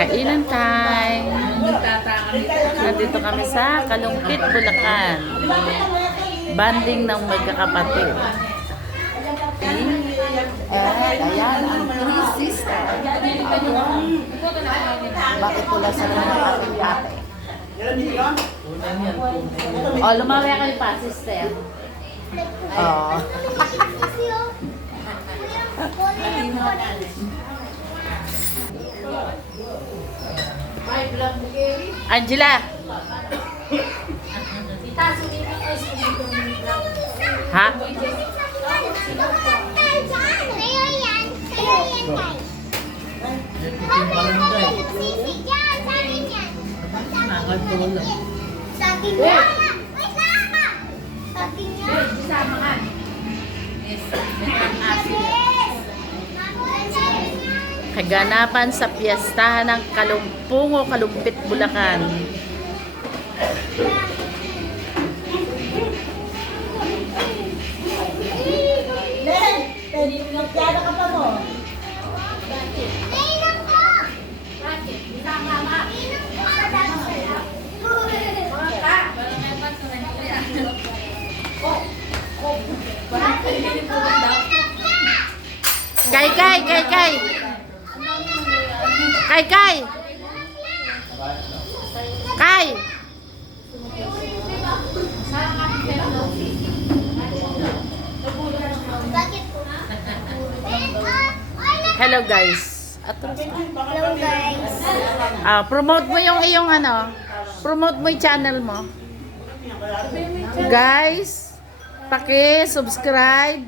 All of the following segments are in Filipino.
Kainan time. Nandito kami sa Kalumpit, Bulacan. Banding ng magkakapatid. Ayan ang three sisters. Bakit pula sa mga ate? Oh, lumawaya kayo pa, sister. Oh. Angela. Ha? Kaganapan sa piyestahan ng Kalumpungo, Kalumpit, Bulacan. Pinagpiada ka pa mo. Kay. Hello guys. Hello guys. Promote mo yung iyong ano. Promote mo yung channel mo. Guys, paki-subscribe.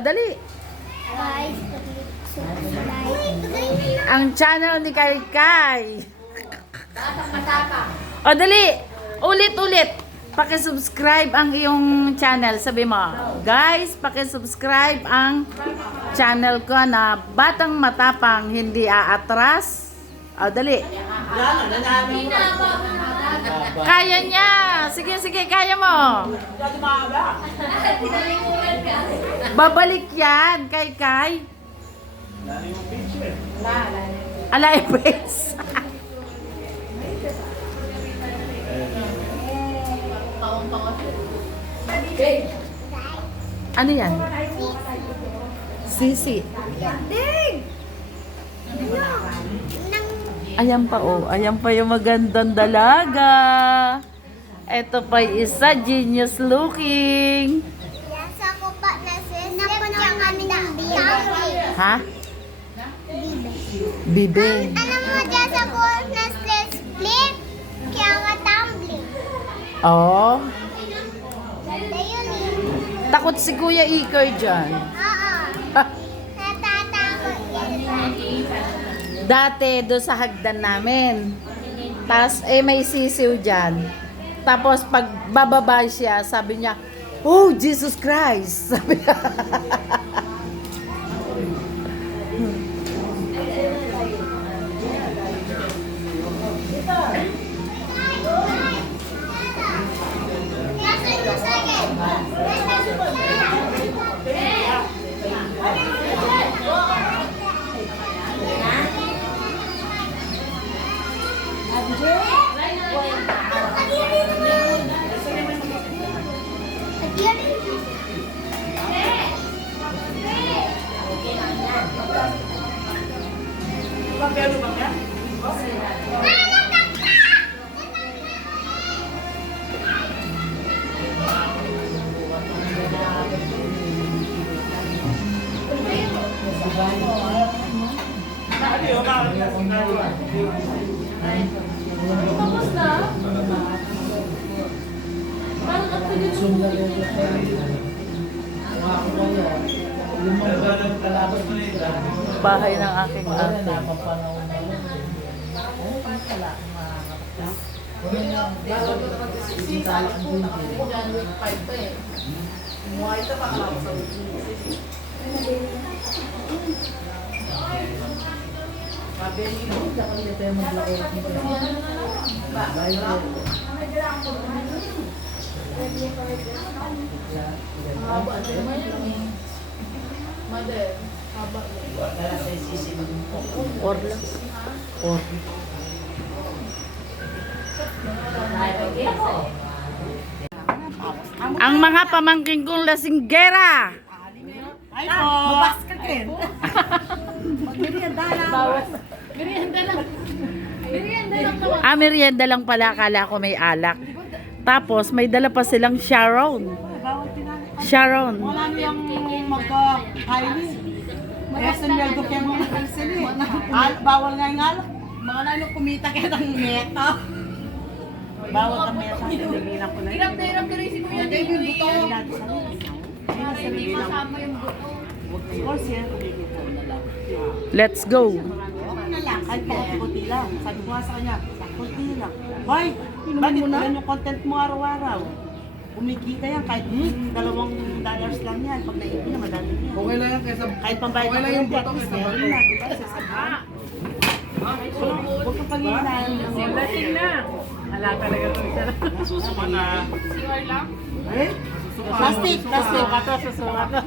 Dali. Guys, Ang channel ni Kay. Dali. Ulit. Paki-subscribe ang iyong channel. Sabi mo, guys, paki-subscribe ang channel ko na Batang Matapang, hindi aatras. Dali. Kaya niya. Sige, kaya mo. Babalik yan, Kay. Alay, face. Ano yan? Sisi. Ayan pa yung magandang dalaga. Ito pa isa, genius looking. Yasa ko pa na sis. Napanood kami ng bibe. Ha? Bibe. Alam mo, yasa ko na sis flip. Kaya nga tumbling. Oh. Ayun eh. Takot si Kuya Iker dyan. Oo. Natatakot yan. Dati do sa hagdan namin. Tapos may sisiw dyan. Tapos pag bababa siya, sabi niya, "Oh, Jesus Christ." Sabi niya. Yasa ko sa akin. Bahay ng aking ate. Or lang. Or. Ang mga pamangkin kong lasinggera. Ay po! Mabas ka kin! Merienda lang! Merienda lang pala, akala ko may alak. Tapos may dala pa silang Sharon. Bawal tinali. Sharon. Wala niyang magka-highly. SNL do kaya mga pansin eh. Bawal nga yung alak. Mga nalo kumita kaya ng meta. Bawal ka meta. Tinignan ko na yun. Hirap na rin si Kuya Dito eh. Para hindi masama yung buto. Of course yan, kumikita na lang. Let's go. Okay na lang, kahit pakunti lang. Sabi ko nga sa kanya, kunti lang. Hoy, bakit yan yung content mo araw-araw? Kumikita yan, kahit $2 lang yan. Pag naipin na, madami yan. Okay lang yan kaysa... Kahit pambayad Okay lang yung kuryente, butong at least kaysa meron bato. na, diba? Sa sabahan. Huwag kang panghihinaan. Lasing na. Wala talaga ito isa lang. Susuka na. CR lang? Plastic, plastic. Susuka to.